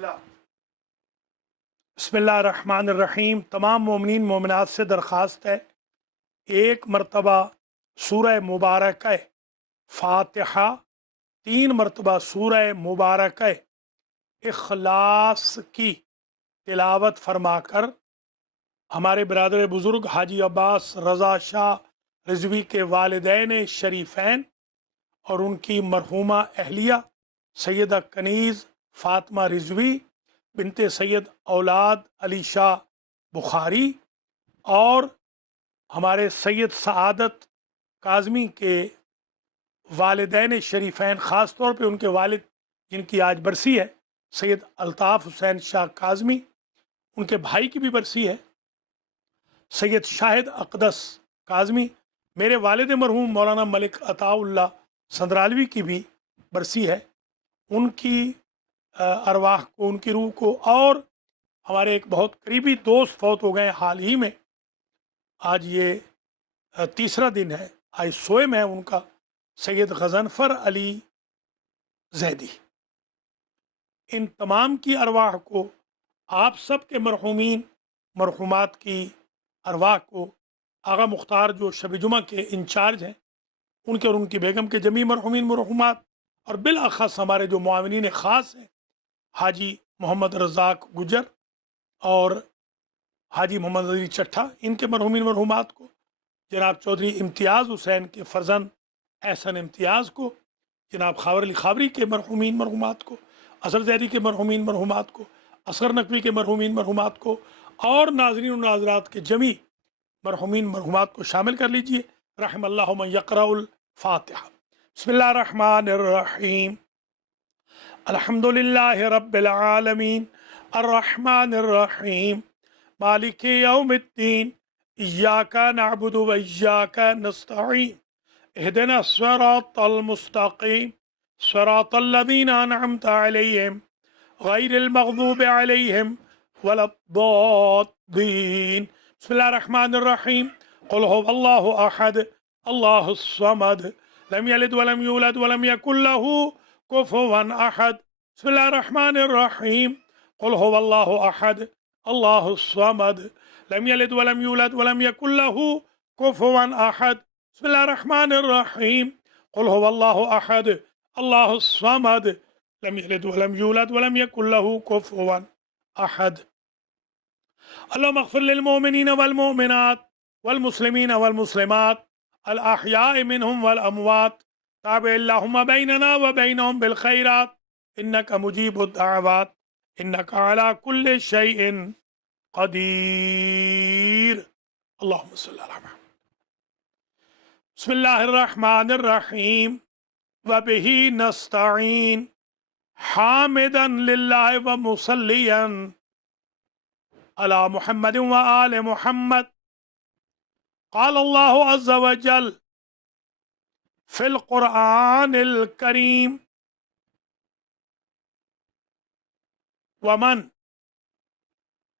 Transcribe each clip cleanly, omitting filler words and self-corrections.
بسم اللہ الرحمن الرحیم۔ تمام مومنین مومنات سے درخواست ہے ایک مرتبہ سورہ مبارکہ فاتحہ، 3 مرتبہ سورہ مبارکہ اخلاص کی تلاوت فرما کر ہمارے برادر بزرگ حاجی عباس رضا شاہ رضوی کے والدین شریفین اور ان کی مرحومہ اہلیہ سیدہ کنیز فاطمہ رضوی بنت سید اولاد علی شاہ بخاری اور ہمارے سید سعادت کاظمی کے والدین شریفین، خاص طور پہ ان کے والد جن کی آج برسی ہے سید الطاف حسین شاہ کاظمی، ان کے بھائی کی بھی برسی ہے سید شاہد اقدس کاظمی، میرے والد مرحوم مولانا ملک عطاء اللہ سندرالوی کی بھی برسی ہے، ان کی ارواح کو، ان کی روح کو، اور ہمارے ایک بہت قریبی دوست فوت ہو گئے حال ہی میں، آج یہ تیسرا دن ہے، آج سوئم ہے ان کا، سید غضنفر علی زیدی۔ ان تمام کی ارواح کو، آپ سب کے مرحومین مرحومات کی ارواح کو، آغا مختار جو شب جمعہ کے انچارج ہیں ان کے اور ان کی بیگم کے جمیع مرحومین مرحومات، اور بالاخص ہمارے جو معاونین خاص ہیں حاجی محمد رزاق گجر اور حاجی محمد علی چٹھا، ان کے مرحومین مرحومات کو، جناب چودھری امتیاز حسین کے فرزند احسن امتیاز کو، جناب خاور علی خاوری کے مرحومین مرحومات کو، اظہر زیدی کے مرحومین مرحومات کو، اصغر نقوی کے مرحومین مرحومات کو، اور ناظرین و ناظرات کے جمیع مرحومین مرحومات کو شامل کر لیجئے۔ رحم اللہ من یقرأ الفاتحہ۔ بسم اللہ الرحمن الرحیم۔ الحمد للہ رب العالمین الرحمن الرحیم مالک یوم الدین ایاک نعبد و ایاک نستعین اہدنا الصراط المستقیم صراط الذین انعمت علیہم غیر المغضوب علیہم ولا الضالین۔ بسم اللہ الرحمن الرحیم۔ قل هو اللہ احد اللہ الصمد لم یلد ولم یولد ولم یکن له كفوا احد۔ بسم اللہ الرحمن الرحیم۔ قل هو اللہ احد اللہ الصمد لم یلد ولم یولد ولم یکن له كفوا احد۔ بسم اللہ الرحمن الرحیم۔ قل هو اللہ احد اللہ الصمد لم یلد ولم یولد ولم یکن له كفوا احد۔ اللهم اغفر للمؤمنين والمؤمنات والمسلمين والمسلمات الأحياء منهم والأموات، تابع اللهم بيننا وبينهم بالخيرات إنك مجيب الدعوات إنك على كل شيء قدير۔ اللهم صل على محمد۔ بسم الله الرحمن الرحيم وبه نستعين حامدا لله ومصليا على محمد وآل محمد۔ قال الله عز وجل في القرآن الكريم ومن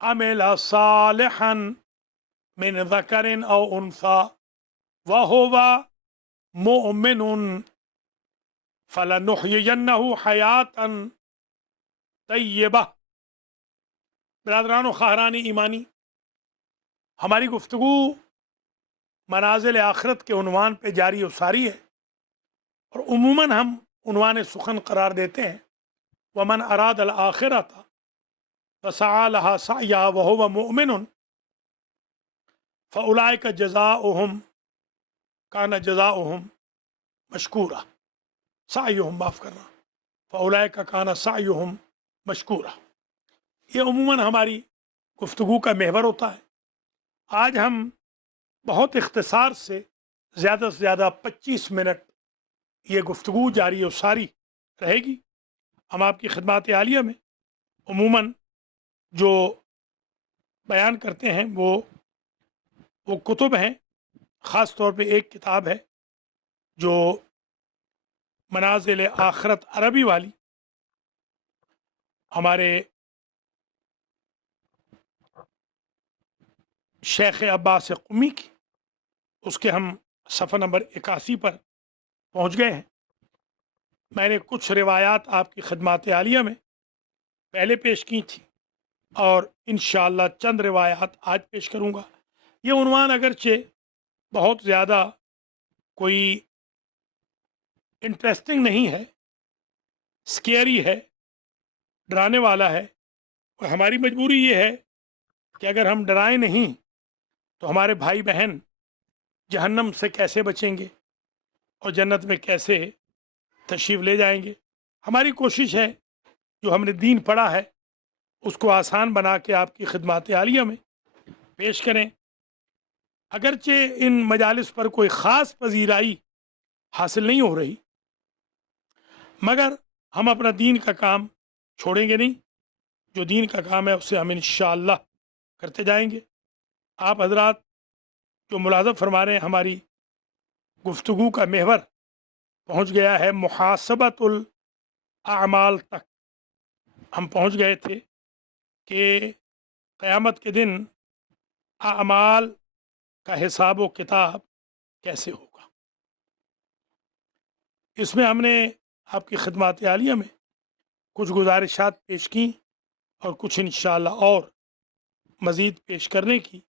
عمل صالحا من ذكر أو أنثى وهو مؤمن فلنحيينه حياة طيبة۔ برادران و خواہران ایمانی، ہماری گفتگو منازل آخرت کے عنوان پہ جاری و ساری ہے، اور عموماً ہم عنوان سخن قرار دیتے ہیں ومن اراد الآخرۃ وسعى لها سعیها وهو مؤمن فاولئک جزاؤہم کان جزاؤہم مشکورا، سعیہم، معاف کرنا، فاولئک کان سعیہم مشکورا۔ یہ عموماً ہماری گفتگو کا محور ہوتا ہے۔ آج ہم بہت اختصار سے زیادہ 25 منٹ یہ گفتگو جاری و ساری رہے گی۔ ہم آپ کی خدمات عالیہ میں عموماً جو بیان کرتے ہیں وہ کتب ہیں، خاص طور پہ ایک کتاب ہے جو منازل آخرت عربی والی، ہمارے شیخ عباس قمی کی، اس کے ہم صفحہ نمبر 81 پر پہنچ گئے ہیں۔ میں نے کچھ روایات آپ کی خدمات عالیہ میں پہلے پیش کی تھیں، اور انشاءاللہ چند روایات آج پیش کروں گا۔ یہ عنوان اگرچہ بہت زیادہ کوئی انٹرسٹنگ نہیں ہے، سکیری ہے، ڈرانے والا ہے، اور ہماری مجبوری یہ ہے کہ اگر ہم ڈرائیں نہیں تو ہمارے بھائی بہن جہنم سے کیسے بچیں گے اور جنت میں کیسے تشریف لے جائیں گے۔ ہماری کوشش ہے جو ہم نے دین پڑھا ہے اس کو آسان بنا کے آپ کی خدمات عالیہ میں پیش کریں۔ اگرچہ ان مجالس پر کوئی خاص پذیرائی حاصل نہیں ہو رہی، مگر ہم اپنا دین کا کام چھوڑیں گے نہیں۔ جو دین کا کام ہے اسے ہم انشاءاللہ کرتے جائیں گے۔ آپ حضرات جو ملاحظہ فرما رہے ہیں، ہماری گفتگو کا محور پہنچ گیا ہے محاسبۃ الاعمال تک۔ ہم پہنچ گئے تھے کہ قیامت کے دن اعمال کا حساب و کتاب کیسے ہوگا۔ اس میں ہم نے آپ کی خدمات عالیہ میں کچھ گزارشات پیش کی اور کچھ انشاءاللہ اور مزید پیش کرنے کی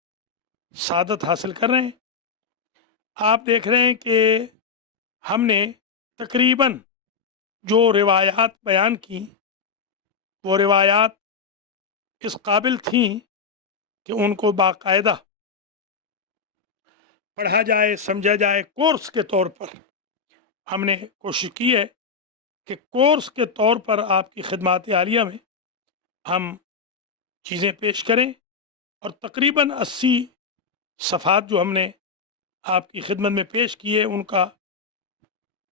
سعادت حاصل کر رہے ہیں۔ آپ دیکھ رہے ہیں کہ ہم نے تقریباً جو روایات بیان کی وہ روایات اس قابل تھیں کہ ان کو باقاعدہ پڑھا جائے، سمجھا جائے، کورس کے طور پر ہم نے کوشش کی ہے کہ کورس کے طور پر آپ کی خدمات عالیہ میں ہم چیزیں پیش کریں، اور تقریباً 80 صفحات جو ہم نے آپ کی خدمت میں پیش کیے ان کا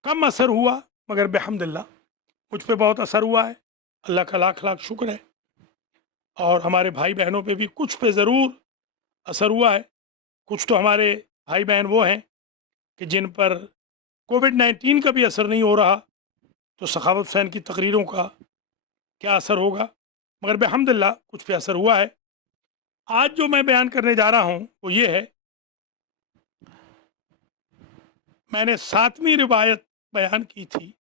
کم اثر ہوا، مگر بحمد اللہ مجھ پہ بہت اثر ہوا ہے، اللہ کا لاکھ لاکھ شکر ہے۔ اور ہمارے بھائی بہنوں پہ بھی کچھ پہ ضرور اثر ہوا ہے۔ کچھ تو ہمارے بھائی بہن وہ ہیں کہ جن پر کووڈ-19 کا بھی اثر نہیں ہو رہا، تو سخاوت حسین کی تقریروں کا کیا اثر ہوگا، مگر بحمد اللہ کچھ پہ اثر ہوا ہے۔ آج جو میں بیان کرنے جا رہا ہوں وہ یہ ہے، میں نے 7ویں روایت بیان کی تھی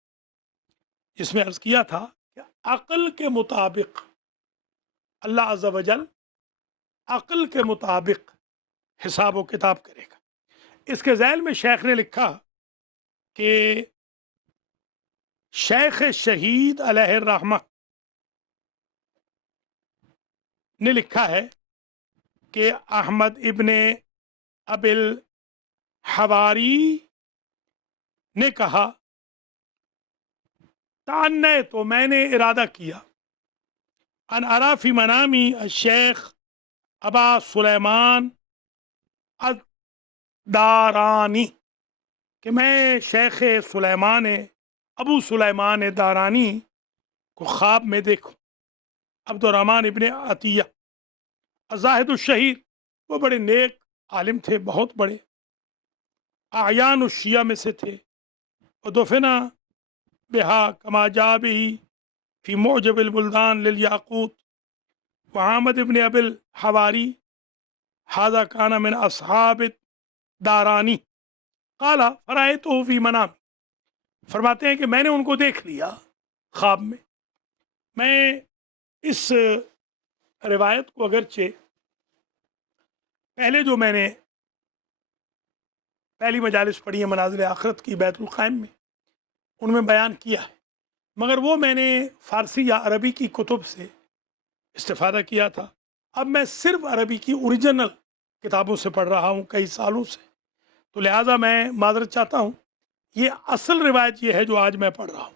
جس میں عرض کیا تھا کہ عقل کے مطابق اللہ عز و جل عقل کے مطابق حساب و کتاب کرے گا۔ اس کے ذیل میں شیخ نے لکھا کہ شیخ شہید علیہ الرحمہ نے لکھا ہے کہ احمد ابن ابی الحواری نے کہا، تعنیت تو میں نے ارادہ کیا، ان ارا فی منامی الشیخ ابا سلیمان الدارانی، کہ میں شیخ سلیمان ابو سلیمان دارانی کو خواب میں دیکھوں۔ عبد الرحمن ابن عطیہ الزاہد الشہیر، وہ بڑے نیک عالم تھے، بہت بڑے اعیان الشیعہ میں سے تھے۔ ودفنا بہا کما جا بہی فی معجب البلدان للیاقوت، وحامد ابن ابی الحواری ھذا کان من اصحاب دارانی قال فرأیتہ فی منام، فرماتے ہیں کہ میں نے ان کو دیکھ لیا خواب میں۔ میں اس روایت کو اگرچہ پہلے جو میں نے پہلی مجالس پڑھی ہے منازل آخرت کی بیت القائم میں، ان میں بیان کیا ہے، مگر وہ میں نے فارسی یا عربی کی کتب سے استفادہ کیا تھا۔ اب میں صرف عربی کی اوریجنل کتابوں سے پڑھ رہا ہوں کئی سالوں سے، تو لہٰذا میں معذرت چاہتا ہوں۔ یہ اصل روایت یہ ہے جو آج میں پڑھ رہا ہوں۔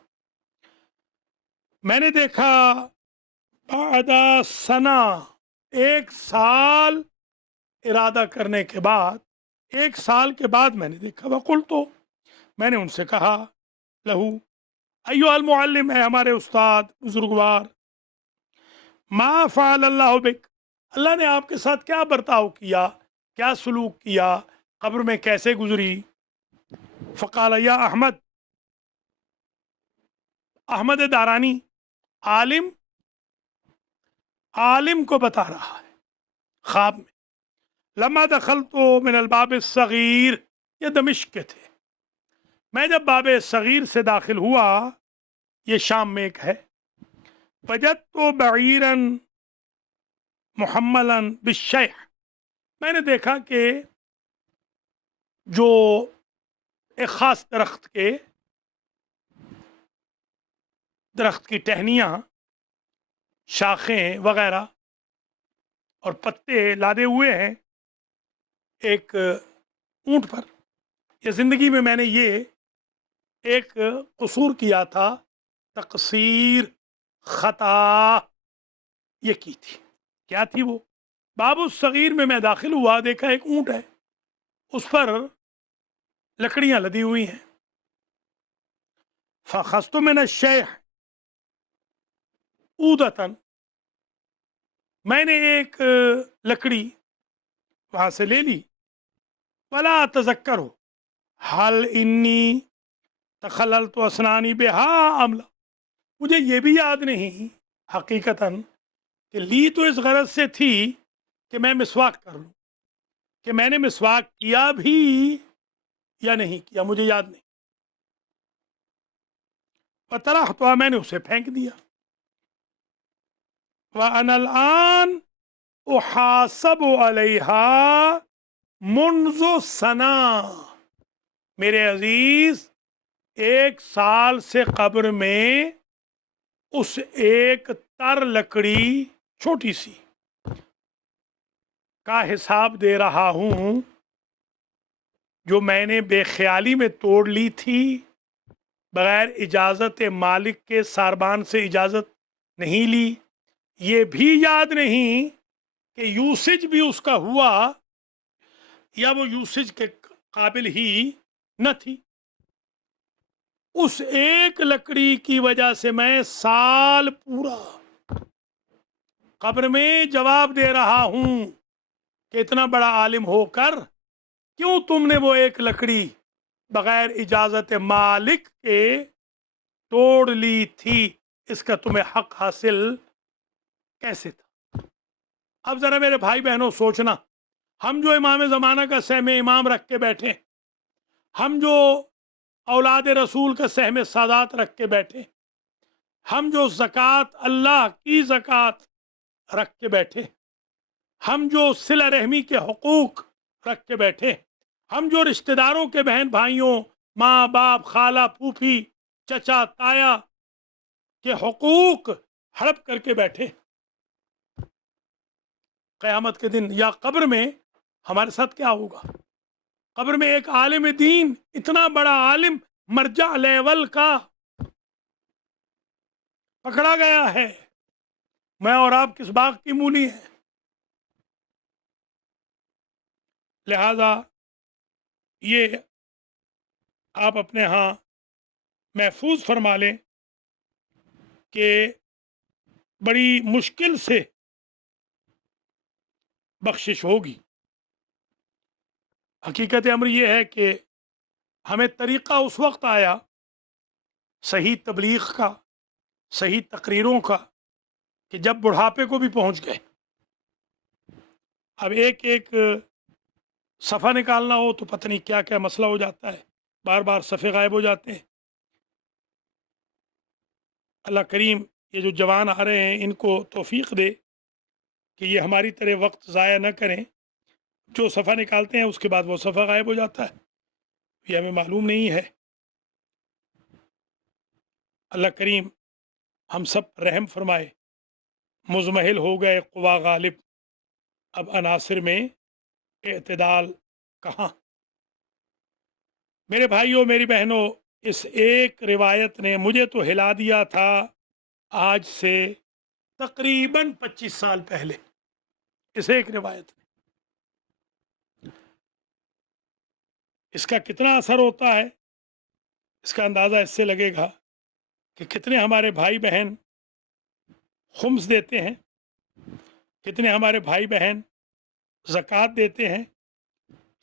میں نے دیکھا بعد سنہ، 1 سال ارادہ کرنے کے بعد، 1 سال کے بعد میں نے دیکھا۔ وقلت تو میں نے ان سے کہا، لہو ایھا المعلم، ہے ہمارے استاد بزرگوار، ما فعل اللہ بک، اللہ نے آپ کے ساتھ کیا برتاؤ کیا، کیا سلوک کیا، قبر میں کیسے گزری۔ فقال یا احمد، احمد دارانی عالم کو بتا رہا ہے خواب میں، لما دخلت من الباب الصغیر، یہ دمشق کے تھے، میں جب باب صغیر سے داخل ہوا، یہ شام میں ایک ہے، वजदतु बईरन मुहम्मलन बिश्शैह, मैंने देखा कि जो एक ख़ास दरख्त की टहनियाँ, शाखें वगैरह और पत्ते लादे हुए हैं एक ऊंट पर। ये ज़िंदगी में मैंने ये एक कसूर किया था, तकसीर, खता ये की थी। क्या थी वो? बाबू सगीर में मैं दाखिल हुआ, देखा एक ऊंट है, उस पर लकड़ियां लदी हुई हैं। फ़खस्तु मिन शेख ऊदतन, मैंने एक लकड़ी वहां से ले ली। वला तज़क्करु हल इन्नी तखलल तो असनानी बेहा अमला, मुझे ये भी याद नहीं हकीकतन कि ली तो इस गरज से थी कि मैं मिसवाक कर लूँ, कि मैंने मिसवाक किया भी या नहीं किया, मुझे याद नहीं। पतरा तो मैंने उसे फेंक दिया। व अनल आन उहासब अलैहा मुन्ज़ु सना, मेरे अजीज 1 साल से कब्र में उस एक तर लकड़ी छोटी सी का हिसाब दे रहा हूं जो मैंने बेख्याली में तोड़ ली थी, बगैर इजाज़त मालिक के, सारबान से इजाज़त नहीं ली। ये भी याद नहीं कि यूसेज भी उसका हुआ या वो यूसेज के काबिल ही न थी। उस एक लकड़ी की वजह से मैं साल पूरा कब्र में जवाब दे रहा हूं कि इतना बड़ा आलिम होकर क्यों तुमने वो एक लकड़ी बगैर इजाजत मालिक के तोड़ ली थी, इसका तुम्हें हक हासिल कैसे था? अब जरा मेरे भाई बहनों सोचना, हम जो इमाम ज़माना का सहम इमाम रख के बैठे, हम जो औलाद रसूल का सहम सादात रख के बैठे, हम जो ज़कात, अल्लाह की ज़कात रख के बैठे, हम जो सिला रहमी के हुकूक रख के बैठे, हम जो रिश्तेदारों के बहन भाइयों, माँ बाप, खाला फूफी, चचा ताया के हुकूक हड़प करके बैठे, क़यामत के दिन या कब्र में हमारे साथ क्या होगा? कब्र में एक आलिम दीन, इतना बड़ा आलिम, मर्जा लेवल का पकड़ा गया है, मैं और आप किस बाग की मूली हैं? लिहाजा ये आप अपने यहाँ महफूज फरमा लें कि बड़ी मुश्किल से बख्शिश होगी। हकीकत अमर ये है कि हमें तरीक़ा उस वक्त आया सही तबलीग का, सही तकरीरों का, कि जब बुढ़ापे को भी पहुंच गए। अब एक एक सफ़ा निकालना हो तो पता नहीं क्या क्या मसला हो जाता है, बार बार सफ़े गायब हो जाते हैं। अल्लाह करीम ये जो जवान आ रहे हैं इनको तौफीक दे कि ये हमारी तरह वक्त ज़ाया न करें। जो सफ़ा निकालते हैं उसके बाद वो सफ़ा गायब हो जाता है, ये हमें मालूम नहीं है। अल्लाह करीम हम सब रहम फरमाए। मुज़महिल हो गए क़ुवा गालिब, अब अनासिर में एतदाल कहाँ? मेरे भाइयों, मेरी बहनों, इस एक रिवायत ने मुझे तो हिला दिया था आज से तकरीबन 25 साल पहले। इस एक रिवायत ने, इसका कितना असर होता है इसका अंदाज़ा इससे लगेगा कि कितने हमारे भाई बहन खुम्स देते हैं, कितने हमारे भाई बहन ज़कात देते हैं,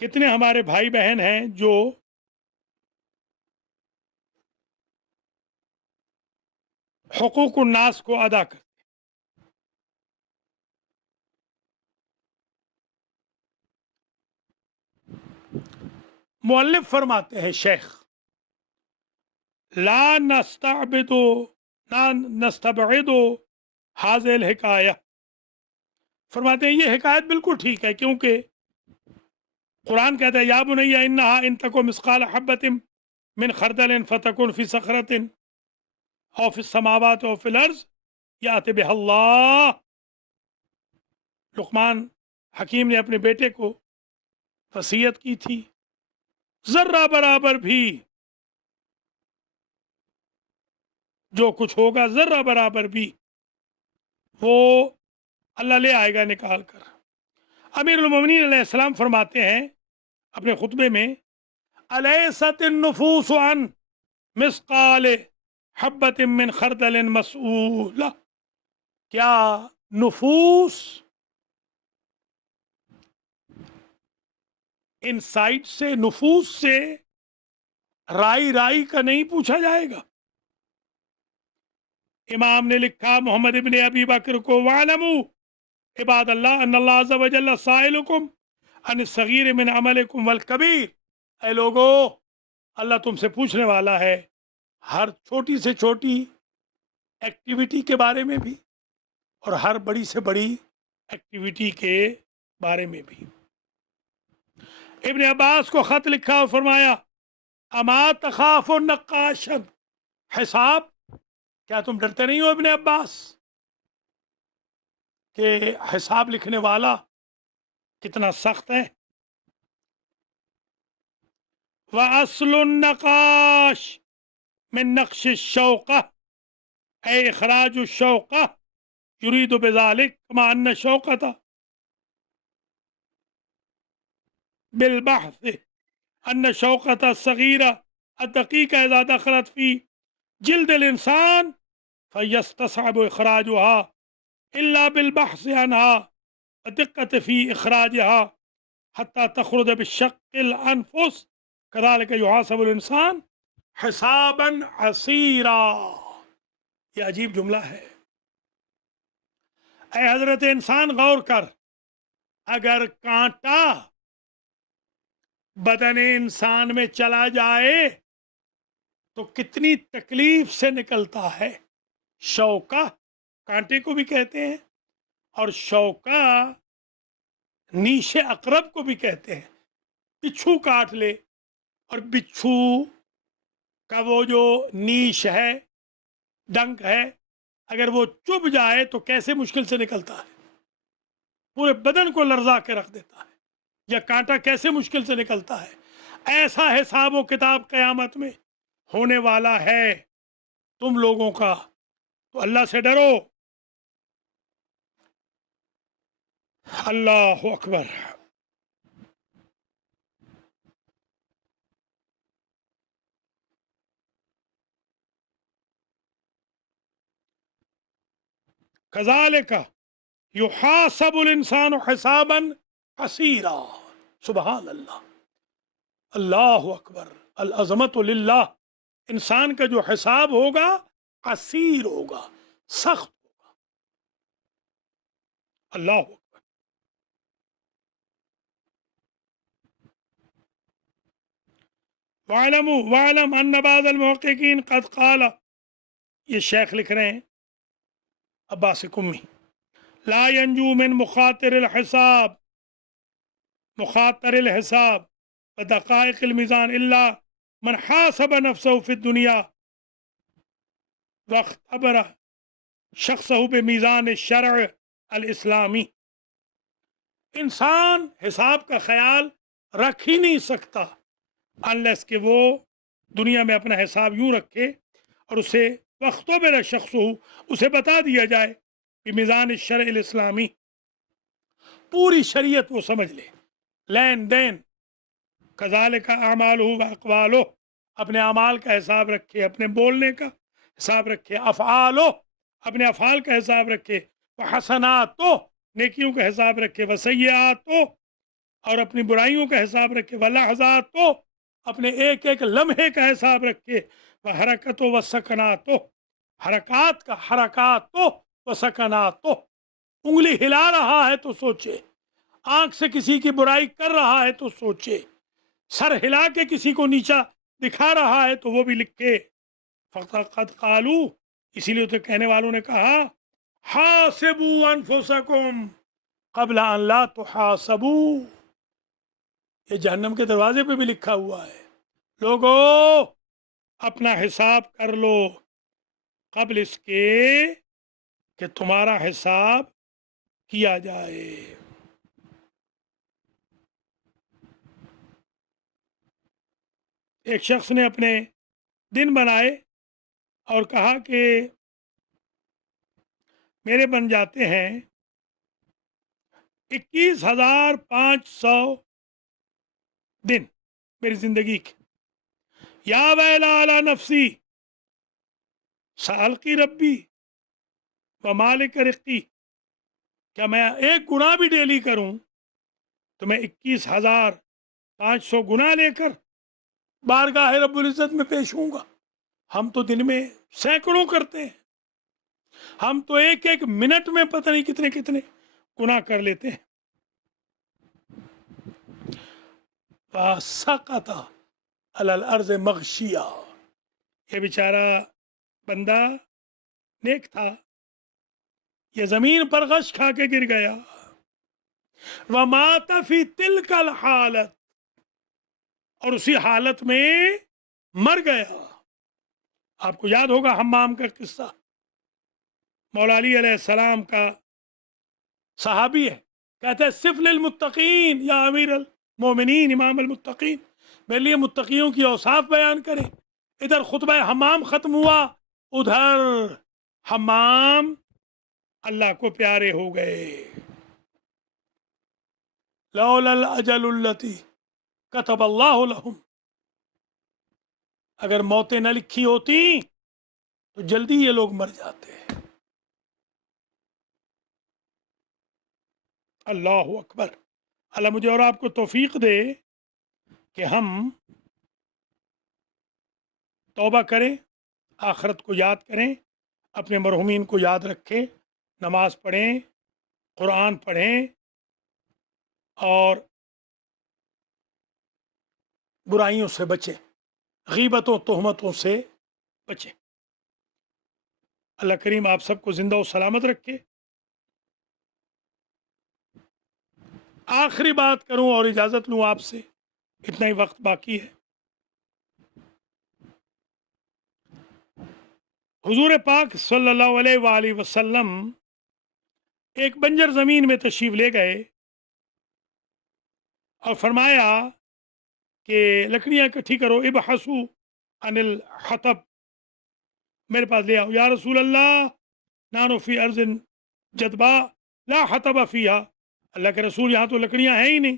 कितने हमारे भाई बहन हैं जो हुकूक उन्नास को अदा करते। मुअल्लिफ फरमाते हैं शेख, ला नस्तअबिदु ला नस्तबइदु हाज़िल हिकाया, फरमाते हैं ये हिकायत बिल्कुल ठीक है, क्योंकि कुरान कहता है या बुनैया इन्नहा इन तकु मिस्काल हब्बतिन मिन खरदलिन फतकुन फी सखरतिन औ फी समावात औ फिल अर्ज़ याति बिहल्लाह। लुक़मान हकीम ने अपने बेटे को वसीयत की थी, जर्रा बराबर भी जो कुछ होगा, जर्रा बराबर भी वो अल्लाह ले आएगा निकाल कर। अमीरुल मोमिनीन अलैहिस्सलाम फरमाते हैं अपने खुतबे में, अलैसतिन नुफूस अन मिस्काल हब्बतिन मिन खरदलिन मसऊला, क्या नुफूस इनसाइट से, नुफूस से राई राई का नहीं पूछा जाएगा। इमाम ने लिखा मोहम्मद इब्ने अबी बकर को, वालमू इबाद अल्लाह अन्नल्लाह अज़्ज़ा व जल्ला साइलुकुम अन सगीर मिन अमलिकुम वल कबीर, ऐ लोगो अल्लाह तुमसे पूछने वाला है हर छोटी से छोटी एक्टिविटी के बारे में भी और हर बड़ी से बड़ी एक्टिविटी के बारे में भी। इब्ने अब्बास को खत लिखा और फरमाया, अमा तखाफु नक्काशन, हिसाब, क्या तुम डरते नहीं हो इब्ने अब्बास कि हिसाब लिखने वाला कितना सख्त है। व अस्लुन नकाश मिन नक्श शौक़ा ऐ इखराज शौक़ा युरीदु बिज़ालिक कमा अन्न शौक़ता बिल बहथ अन्न शौक़ता सगीरा अदक़ीक़ा इज़ा दख़लत फ़ी जिल्दिल इंसान फ़यस्तसअबु इखराजुहा इल्ला बिल बहथ अन्हा व दिक्कत फ़ी इखराजिहा हत्ता तख़रुज बिशक्किल अनफुस कज़ालिका युहासबुल इंसान हिसाबन असीरा। ये अजीब जुमला है। ऐ हजरत इंसान गौर कर, अगर कांटा बदन इंसान में चला जाए तो कितनी तकलीफ से निकलता है। शौका कांटे को भी कहते हैं और शौका नीशे अकरब को भी कहते हैं। बिच्छू काट ले और बिच्छू का वो जो नीश है, डंक है, अगर वो चुभ जाए तो कैसे मुश्किल से निकलता है, पूरे बदन को लर्जा के रख देता है। या कांटा कैसे मुश्किल से निकलता है, ऐसा हिसाब व किताब क़यामत में होने वाला है तुम लोगों का। तो अल्लाह से डरो। अल्लाह अकबर। कज़ालिका युहासबुल इंसानु हिसाबन असीरा। सुबहान अल्लाह, अल्लाह अकबर, अल अज़मतु लिल्लाह। इंसान का जो हिसाब होगा असीर होगा, सख्त होगा। अल्लाह अकबर। वालमू वालम अन्न बाज़ल मुहक़्क़िक़ीन क़द क़ाला, ये शेख लिख रहे हैं अब्बास कुम्मी, ला यंजू मिन मुखातिरिल हिसाब मुखातिरिल हिसाब व दक़ाइक़िल मीज़ान इल्ला मन हासब नफ्सहु फ़िद दुनिया वख्तबरा शख्सहु बिमीज़ान शरअ अल इस्लामी। इंसान हिसाब का ख्याल रख ही नहीं सकता अनलेस कि वो दुनिया में अपना हिसाब यूं रखे और उसे वख्तबरा शख्सहु, उसे बता दिया जाए बिमीज़ान शरअ अल इस्लामी, पूरी शरीयत वो समझ ले, लेन देन। कज़ालिका अमालुहु व अक़वालुहु, अपने अमाल का हिसाब रखे, अपने बोलने का हिसाब रखे, अफ़आलो, अपने अफ़ाल का हिसाब रखे, व हसनातो, नेकियों का हिसाब रखे, व सय्यातो, और अपनी बुराइयों का हिसाब रखे, व लहज़ातो, अपने एक एक लम्हे का हिसाब रखे, व हरकतो व सकनातो, हरकात का, हरकातो व सकनातो, उंगली हिला रहा है तो सोचे, आंख से किसी की बुराई कर रहा है तो सोचे, सर हिला के किसी को नीचा दिखा रहा है तो वो भी लिखे। फ़क़द क़ालू, इसीलिए तो कहने वालों ने कहा, हासिबू अनफुसकुम क़ब्ल अन ला तुहासबू, ये जहन्नम के दरवाजे पे भी लिखा हुआ है, लोगो अपना हिसाब कर लो कब्ल इसके कि तुम्हारा हिसाब किया जाए। एक शख्स ने अपने दिन बनाए और कहा कि मेरे बन जाते हैं 21,500 दिन मेरी जिंदगी के। या वैला अला नफसी सालकी रब्बी व मालिक रिक्की, क्या मैं एक गुनाह भी डेली करूं तो मैं 21,500 गुनाह लेकर बारगाह रब्बुल इज्जत में पेश होऊंगा। हम तो दिन में सैकड़ों करते हैं, हम तो एक एक मिनट में पता नहीं कितने कितने गुनाह कर लेते हैं। सकता अलल अर्ज़ मग़शिया, ये बेचारा बंदा नेक था, ये जमीन पर गश खा के गिर गया। व माता फी तिलकल हालत, और उसी हालत में मर गया। आपको याद होगा हम्माम का किस्सा, मौला अली अलैहिस्सलाम का सहाबी है, कहते हैं सिफ़ लिल मुत्तकीन या अमीर अल मोमिनीन इमाम अल मुत्तकीन, मेरे लिए मुत्तकियों की औसाफ बयान करें। इधर खुतबा हम्माम ख़त्म हुआ, उधर हम्माम अल्लाह को प्यारे हो गए। लौलल अजलुल्लती कतब अल्लाहु लहुम, अगर मौतें न लिखी होती तो जल्दी ये लोग मर जाते। अल्लाह अकबर। अल्लाह मुझे और आपको तौफीक दे कि हम तौबा करें, आखरत को याद करें, अपने मरहुमीन को याद रखें, नमाज पढ़ें, कुरान पढ़ें और बुराइयों से बचें, गीबतों तोहमतों से बचें। अल्लाह करीम आप सबको जिंदा और सलामत रखे। आखिरी बात करूं और इजाज़त लूं आपसे, इतना ही वक्त बाकी है। हुजूर पाक सल्लल्लाहु अलैहि वसल्लम एक बंजर ज़मीन में तशरीफ़ ले गए और फरमाया कि लकड़ियाँ इकट्ठी करो, इबहसू अनिल हतब, मेरे पास ले आओ। या रसूल अल्लाह नानो फी अर्ज़िन जदबा ला हतब फ़ीहा, अल्लाह के रसूल यहाँ तो लकड़ियाँ हैं ही नहीं।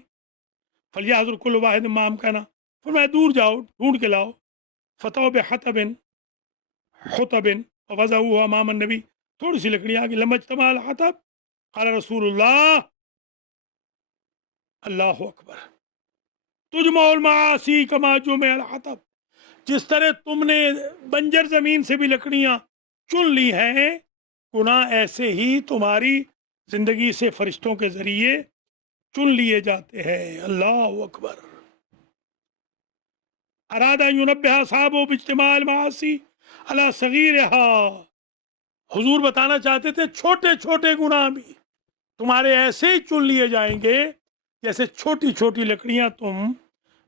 फलियाज़ुर कुल्लु वाहिद मा अमकना, फरमाया दूर जाओ ढूंढ के लाओ। फ़तौ बिहतबिन हुतबिन वज़अहू अमाम नबी, थोड़ी सी लकड़ियाँ आगे। लमज्तमाल हतब क़ाल रसूलुल्लाह अल्लाहु अकबर तुजमउल मासी कमा जुमिअल हतब, जिस तरह तुमने बंजर ज़मीन से भी लकड़ियाँ चुन ली हैं, गुनाह ऐसे ही तुम्हारी ज़िंदगी से फरिश्तों के ज़रिए चुन लिए जाते हैं। अल्लाहु अकबर। अरादा युनब्बिह साहबो बिज्तिमाल मासी अला सगीरहा, हुजूर बताना चाहते थे छोटे छोटे गुनाह भी तुम्हारे ऐसे ही चुन लिए जाएंगे जैसे छोटी छोटी लकड़ियां तुम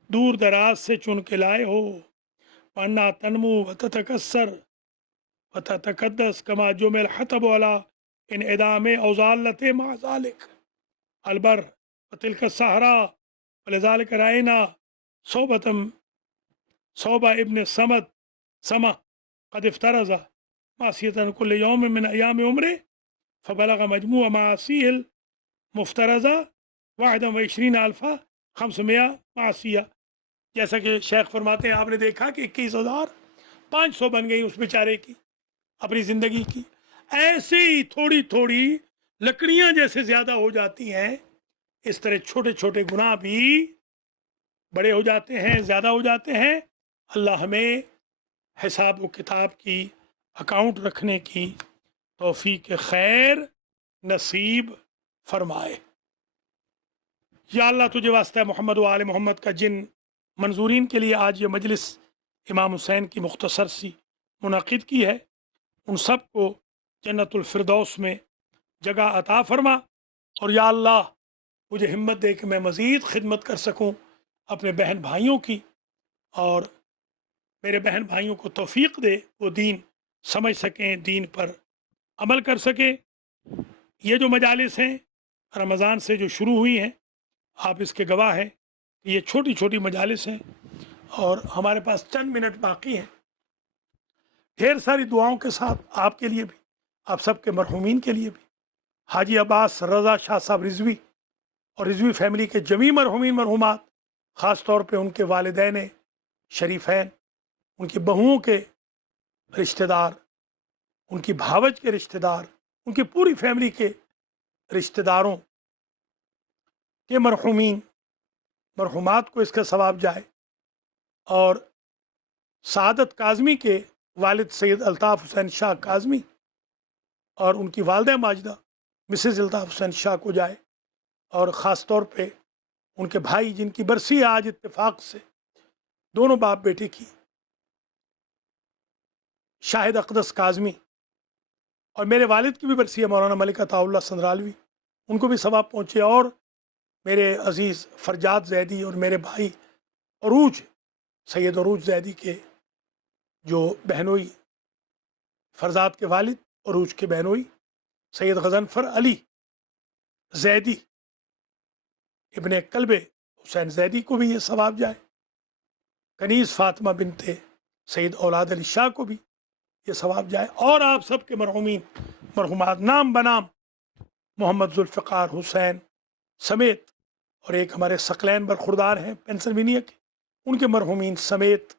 दूर दराज से चुन के लाए हो। वन्ना तनमु वततकस्सर वततकद्दस कमा जुमिल हतब वाला इन इदाम औजालत माजालिक अलबर वतिलक सहरा वलिजालिक रायना सोबतम सोबा इब्न समद समा कद इफ्तरज़ा मासियतन कुल्ल यौम मिन अयाम उम्रे फ़बलग मजमू मासील मुफ्तरज़ा वाहिदम व इशरीन अल्फ़ा खम्समिया मासिया। जैसा कि शेख फरमाते हैं, आपने देखा कि 21,500 बन गई उस बेचारे की अपनी ज़िंदगी की। ऐसे ही थोड़ी थोड़ी लकड़ियाँ जैसे ज़्यादा हो जाती हैं, इस तरह छोटे छोटे गुनाह भी बड़े हो जाते हैं, ज़्यादा हो जाते हैं। अल्लाह हमें हिसाब व किताब की, अकाउंट रखने की तौफीक खैर नसीब फरमाए। या अल्लाह तुझे वास्ता मोहम्मद व आले मोहम्मद का जिन मंजूरीन के लिए आज ये मजलिस इमाम हुसैन की मुख्तसर सी मुनक़िद की है, उन सब को जन्नतुल फिरदौस में जगह अता फरमा। और या अल्लाह मुझे हिम्मत दे कि मैं मज़ीद खिदमत कर सकूं अपने बहन भाइयों की, और मेरे बहन भाइयों को तौफीक दे वो दीन समझ सकें, दीन पर अमल कर सकें। ये जो मजालिस हैं रमज़ान से जो शुरू हुई हैं, आप इसके गवाह हैं। ये छोटी छोटी मजालिस हैं और हमारे पास चंद मिनट बाकी हैं। ढेर सारी दुआओं के साथ आपके लिए भी, आप सबके मरहूमीन के लिए भी, हाजी अब्बास रज़ा शाह साहब रिजवी और रिजवी फैमिली के जमी मरहूमीन मरहूमात, ख़ास तौर पे उनके वालिदैन शरीफैन, उनकी बहुओं के रिश्तेदार, उनकी भावज के रिश्तेदार, उनकी पूरी फैमिली के रिश्तेदारों के मरहूमीन मरहूमात को इसका सवाब जाए। और सादत काज़मी के वालिद सैयद अल्ताफ़ हुसैन शाह काज़मी और उनकी वालदा माजिदा मिसेज़ अल्ताफ़ हुसैन शाह को जाए। और ख़ास तौर पे उनके भाई जिनकी बरसी आज इत्तेफाक से दोनों बाप बेटे की, शाहिद अक़दस काज़मी, और मेरे वालिद की भी बरसी है मौलाना मलिक अताउल्लाह संदरालवी, उनको भी सवाब पहुँचे। और मेरे अज़ीज़ फ़रजाद ज़ैदी और मेरे भाई अरूज सैयद अरूज ज़ैदी के जो बहनोई, फ़रजाद के वालिद अरूज के बहनोई सैयद गज़नफ़र अली ज़ैदी इब्ने कल्बे हुसैन ज़ैदी को भी ये सवाब जाए। कनीज़ फ़ातिमा बिनते सैयद औलाद अली शाह को भी ये सवाब जाए। और आप सब के मरहूमीन मरहूमात नाम बनाम मोहम्मद जुल्फ़िकार हुसैन समेत, और एक हमारे सकलैन बरखुरदार हैं पेंसिल्वेनिया के, उनके मरहूमीन समेत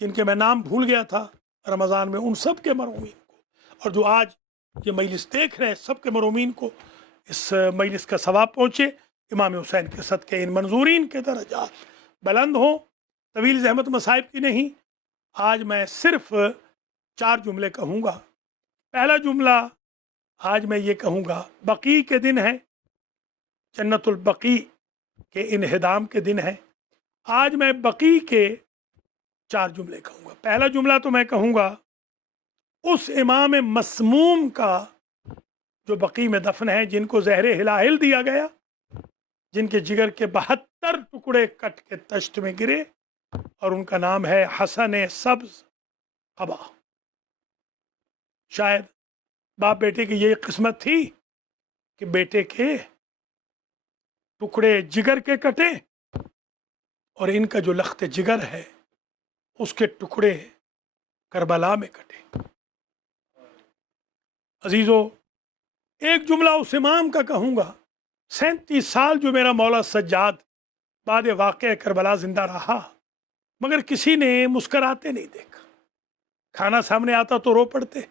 जिनके मैं नाम भूल गया था रमज़ान में, उन सब के मरहूमीन को, और जो आज ये मजलिस देख रहे हैं सब के मरहूमीन को इस मजलिस का सवाब पहुँचे। इमाम हुसैन के सदक़े इन मंजूरीन के दरजात बुलंद हों। तवील ज़हमत मसाइब की नहीं, आज मैं सिर्फ 4 जुमले कहूँगा। पहला जुमला आज मैं ये कहूँगा, बकी के दिन है, जन्नतुल बकी के इन्हिदाम के दिन है। आज मैं बकी के 4 जुमले कहूँगा। पहला जुमला तो मैं कहूँगा उस इमाम मसमूम का जो बकी में दफन है, जिनको ज़हरे हिलाहिल दिया गया, जिनके जिगर के 72 टुकड़े कट के तश्त में गिरे, और उनका नाम है हसन सब्ज़ क़बा। शायद बाप बेटे की यही किस्मत थी कि बेटे के टुकड़े जिगर के कटे, और इनका जो लख्त जिगर है उसके टुकड़े करबला में कटे। अजीज़ों, एक जुमला उस इमाम का कहूँगा, 37 साल जो मेरा मौला सज्जाद बाद वाक़या करबला ज़िंदा रहा, मगर किसी ने मुस्कराते नहीं देखा। खाना सामने आता तो रो पड़ते।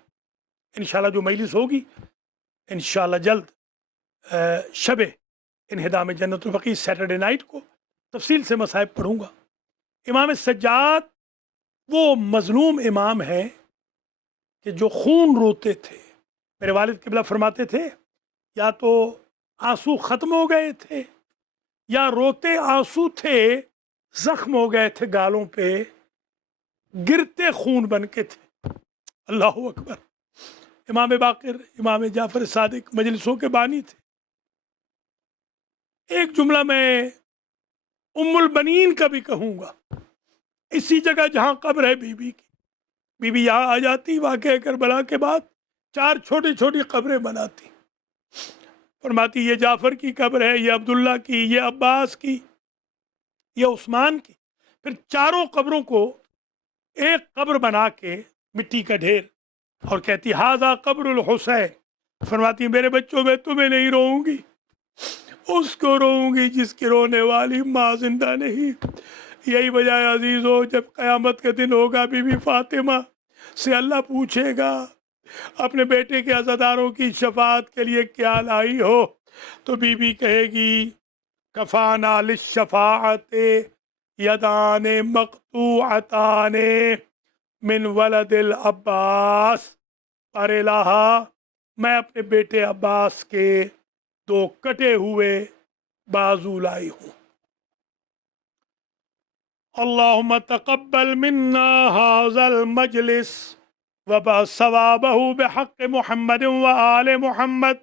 इंशाल्लाह जो मजलिस होगी इंशाल्लाह जल्द शबे इन्हिदाम जन्नतुल बकी सैटरडे नाइट को तफसील से मसाइब पढ़ूँगा। इमाम सज्जाद वो मज़लूम इमाम है कि जो खून रोते थे। मेरे वालिद क़िबला फरमाते थे, या तो आंसू ख़त्म हो गए थे या रोते आंसू थे, ज़ख्म हो गए थे गालों पे, गिरते खून बन के थे। अल्लाह अकबर। इमाम बाक़िर, इमाम जाफ़र सादिक मजलिसों के बानी थे। एक जुमला मैं उम्मुल बनीन का भी कहूँगा, इसी जगह जहाँ कब्र है बीबी की। बीबी यहाँ आ जाती वाक़या करबला के बाद, 4 छोटी छोटी कब्रें बनाती, फरमाती ये जाफ़र की कब्र है, ये अब्दुल्ला की, ये अब्बास की, ये उस्मान की। फिर चारों कब्रों को एक कब्र बना के मिट्टी का ढेर, और कहती हाजा कब्रुल हुसैन। फरमाती मेरे बच्चों में तुम्हें नहीं रोऊंगी, उसको रोऊंगी जिसकी रोने वाली माँ जिंदा नहीं। यही वजह है अजीज़ों, जब क़यामत के दिन होगा बीबी फातिमा से अल्लाह पूछेगा अपने बेटे के अज़ादारों की शफाअत के लिए क्या लाई हो, तो बीबी कहेगी कफ़ाना लिश्शफ़ाअते यदाने मक़तूअताने मिन वलदिल अब्बास। अरे लाहा, मैं अपने बेटे अब्बास के 2 कटे हुए बाजू लाई हूँ। अल्लाहुम्मा तक़ब्बल मिन्ना हाज़ल मजलिस वबअस सवाबहु बिहक़्क़ मुहम्मद व आले मुहम्मद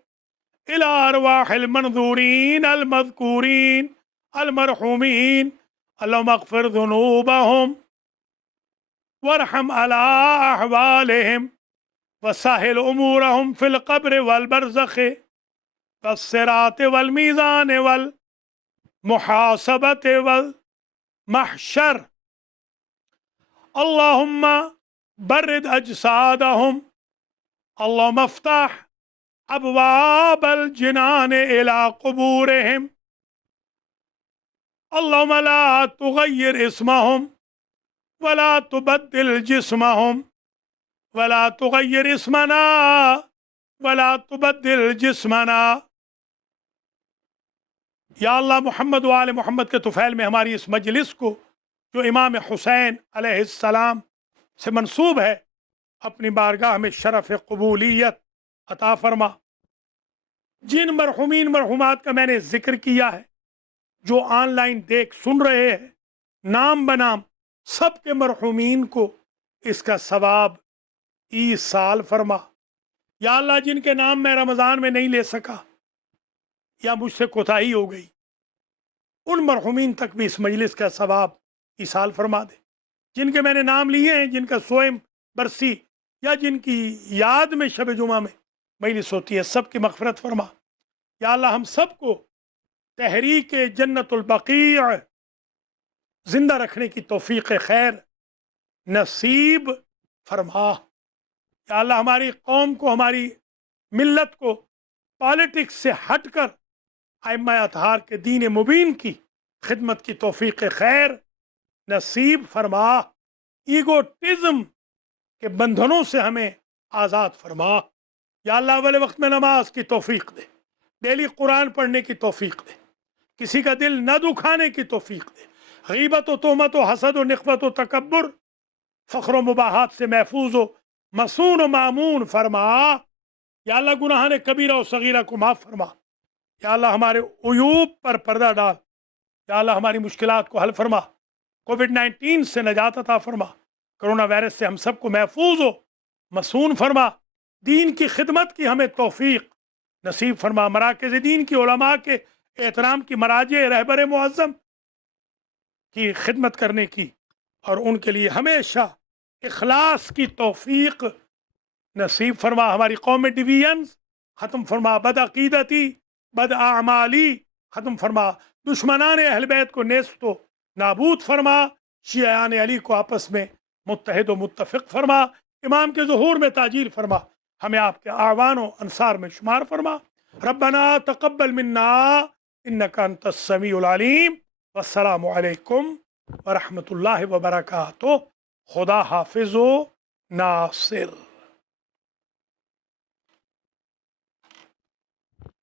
इला अरवाहिल मंज़ूरीन अल मज़कूरीन अल मरहूमीन अल्लाहुम्मा अग़फ़िर ज़ुनूबहुम वरहम अला अहवालिहिम वसहिल उमूरहुम फिल क़ब्र वल बरज़ख़ वस्सिरात वल मीज़ान वल मुहासबत वल महशर। अल्लाहुम्मा बर्रिद अजसादहुम अल्लाहुम्मा अफ्तह अबवाबल जिनान इला क़ुबूरिहिम अल्लाहुम्मा ला तुग़य्यिर इस्महुम वला तुबद्दिल जिस्महुम वला तुग़य्यिर इस्मना वला तुबद्दिल जिस्मना। या अल्लाह मोहम्मद व आले मोहम्मद के तुफ़ैल में हमारी इस मजलिस को जो इमाम हुसैन अलैहिस्सलाम से मंसूब है अपनी बारगाह में शरफ़ क़बूलियत अता फरमा। जिन मरहुमीन मरहुमात का मैंने ज़िक्र किया है, जो ऑनलाइन देख सुन रहे हैं, नाम बनाम सब के मरहुमीन को इसका सवाब ईसाल फरमा। या अल्लाह जिनके नाम मैं रमज़ान में नहीं ले सका या मुझसे कोताही हो गई, उन मरहुमीन तक भी इस मजलिस का सवाब ईसाल फरमा दे। जिनके मैंने नाम लिए हैं, जिनका सोएम बरसी या जिनकी याद में शब जुमा में मजलिस होती है, सब की मग़फ़िरत फरमा। या अल्लाह हम सबको तहरीक जन्नतुल बक़ीअ जिंदा रखने की तौफ़ीक़ खैर नसीब फरमा। या अल्लाह हमारी कौम को, हमारी मिल्लत को पॉलिटिक्स से हटकर आइम्मा अतहार के दीन मुबीन की खिदमत की तौफ़ीक़ खैर नसीब फरमा। ईगोटिज़म के बंधनों से हमें आज़ाद फरमा। या अल्लाह अव्वल वक्त में नमाज की तौफ़ीक़ दे, डेली कुरान पढ़ने की तौफ़ीक़ दे, किसी का दिल न दुखाने की तौफ़ीक़ दे, गीबत व तोहमत व हसद व निख़वत व तकब्बुर फ़ख्र व मुबाहात से महफूज व मसून व मामून फरमा। या अल्लाह गुनाहान कबीरा और सगीरा को माफ़ फरमा। या अल्लाह हमारे उयूब पर पर्दा डाल। या अल्लाह हमारी मुश्किलात को हल फरमा। कोविड-19 से नजात अता फरमा। कोरोना वायरस से हम सबको महफूज हो मसून फरमा। दीन की खिदमत की हमें तौफ़ीक़ नसीब फरमा। मराकिज़ दीन की उलमा के एहतराम की, मराजे रहबर मुअज़्ज़म की खिदमत करने की और उनके लिए हमेशा इखलास की तौफ़ीक़ नसीब फरमा। हमारी कौम में डिवीजन्स ख़त्म फरमा, बदअक़ीदती बदआमाली ख़त्म फरमा, दुश्मनान अहल बैत को नेस्तो नाबूद फरमा, शियान अली को आपस में मुत्तहिद व मुत्तफ़िक़ फरमा, इमाम के ज़ुहूर में ताजील फरमा, हमें आपके आवान व अंसार में शुमार फरमा। रब्बना तक़ब्बल मिन्ना इन्नका अंतस समीउल अलीम। वस्सलामु अलैकुम व रहमतुल्लाहि व बरकातुहू। खुदा हाफ़िज़ व नासिर।